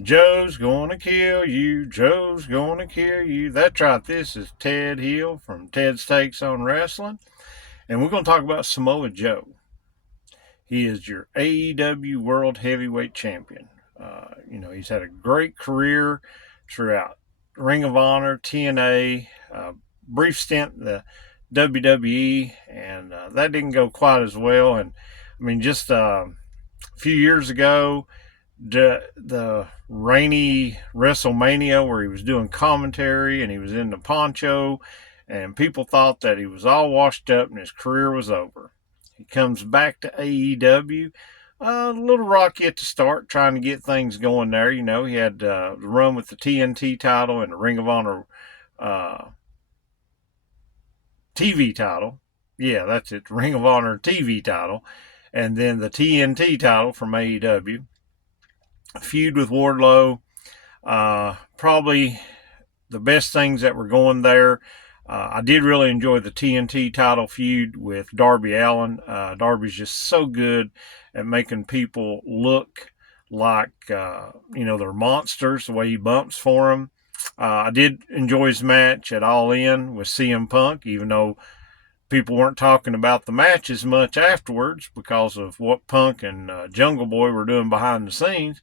Joe's gonna kill you. Joe's gonna kill you. That's right. This is Ted Hill from Ted's Takes on Wrestling, and we're gonna talk about Samoa Joe. He is your AEW World Heavyweight Champion. He's had a great career throughout Ring of Honor, TNA, brief stint in the WWE, and that didn't go quite as well. And I mean, just a few years ago, the rainy WrestleMania where he was doing commentary and he was in the poncho, and people thought that he was all washed up and his career was over. He comes back to AEW. A little rocky at the start, trying to get things going there. He had the run with the TNT title and the Ring of Honor uh, TV title. Yeah, that's it. Ring of Honor TV title. And then the TNT title from AEW. Feud with Wardlow. Probably the best things that were going there. I did really enjoy the TNT title feud with Darby Allin. Darby's just so good at making people look like, they're monsters, the way he bumps for them. I did enjoy his match at All In with CM Punk, even though people weren't talking about the match as much afterwards because of what Punk and Jungle Boy were doing behind the scenes.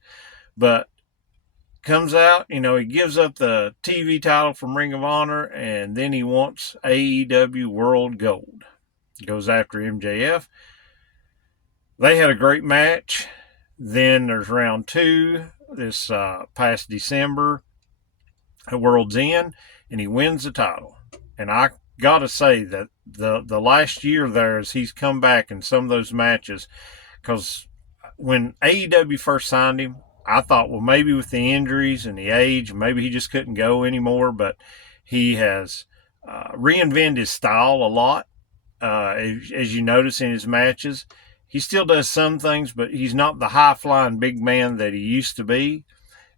But comes out, he gives up the TV title from Ring of Honor, and then he wants AEW World Gold. Goes after MJF. They had a great match. Then there's round two this past December at World's End, and he wins the title. And I got to say that the last year there, as he's come back in some of those matches, because when AEW first signed him, I thought, well, maybe with the injuries and the age, maybe he just couldn't go anymore. But he has reinvented his style a lot, as you notice in his matches. He still does some things, but he's not the high-flying big man that he used to be.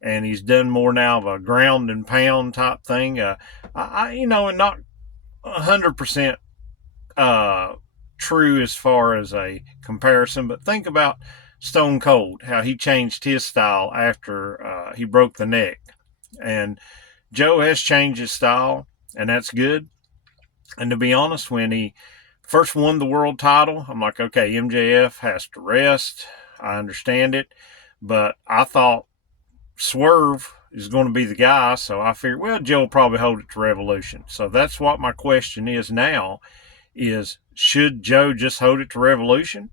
And he's done more now of a ground and pound type thing. And not 100% true as far as a comparison, but think about Stone Cold, how he changed his style after he broke the neck. And Joe has changed his style, and that's good. And to be honest, when he first won the world title, I'm like, okay, MJF has to rest. I understand it. But I thought Swerve is going to be the guy, so I figured, well, Joe will probably hold it to Revolution. So that's what my question is now, is should Joe just hold it to Revolution?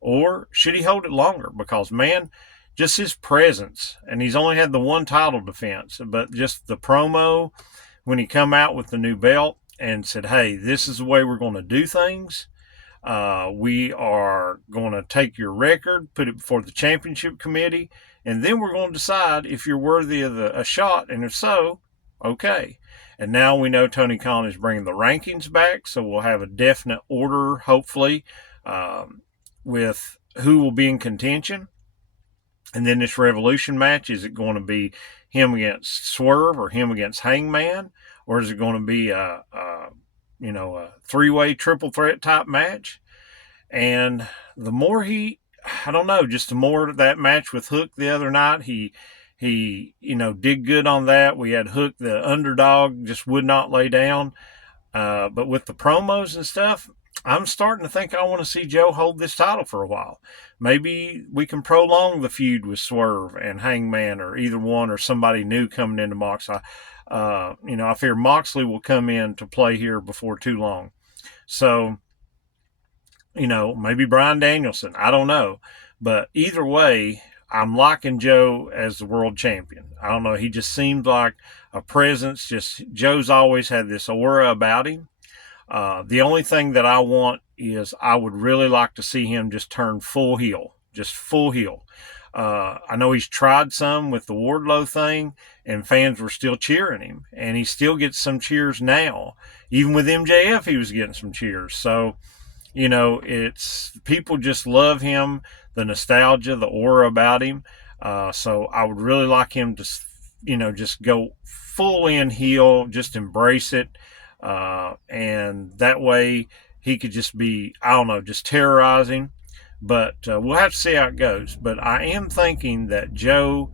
Or should he hold it longer? Because, man, just his presence, and he's only had the one title defense, but just the promo when he come out with the new belt and said, hey, this is the way we're going to do things. We are going to take your record, put it before the championship committee, and then we're going to decide if you're worthy of a shot, and if so, okay. And now we know Tony Khan is bringing the rankings back, so we'll have a definite order, hopefully, with who will be in contention. And then this Revolution match, is it going to be him against Swerve or him against Hangman? Or is it going to be a three-way triple threat type match? And the more just the more that match with Hook the other night, he did good on that. We had Hook, the underdog, just would not lay down. But with the promos and stuff, I'm starting to think I want to see Joe hold this title for a while. Maybe we can prolong the feud with Swerve and Hangman, or either one, or somebody new coming into Moxley. I fear Moxley will come in to play here before too long. So, maybe Bryan Danielson. I don't know. But either way, I'm liking Joe as the world champion. I don't know. He just seems like a presence. Joe's always had this aura about him. The only thing that I want is I would really like to see him just turn full heel, just full heel. I know he's tried some with the Wardlow thing, and fans were still cheering him, and he still gets some cheers now. Even with MJF, he was getting some cheers. So, it's people just love him, the nostalgia, the aura about him. So I would really like him to, just go full in heel, just embrace it. And that way he could just be, just terrorizing. But we'll have to see how it goes. But I am thinking that Joe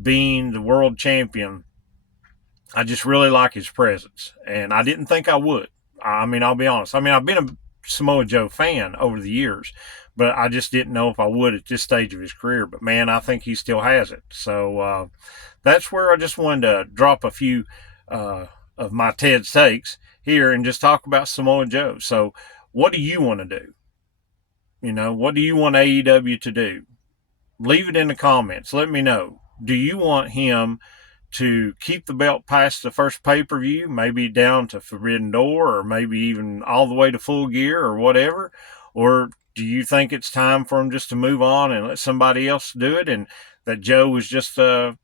being the world champion, I just really like his presence. And I didn't think I would. I mean, I'll be honest. I mean, I've been a Samoa Joe fan over the years, but I just didn't know if I would at this stage of his career. But man, I think he still has it. So that's where I just wanted to drop a few of my Ted's takes here and just talk about Samoa Joe. So, what do you want to do? What do you want AEW to do? Leave it in the comments. Let me know. Do you want him to keep the belt past the first pay-per-view, maybe down to Forbidden Door, or maybe even all the way to Full Gear or whatever? Or do you think it's time for him just to move on and let somebody else do it, and that Joe is just a,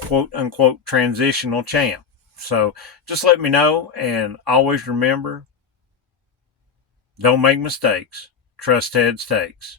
quote unquote transitional champ? So just let me know, and always remember, don't make mistakes. Trust Ted's takes.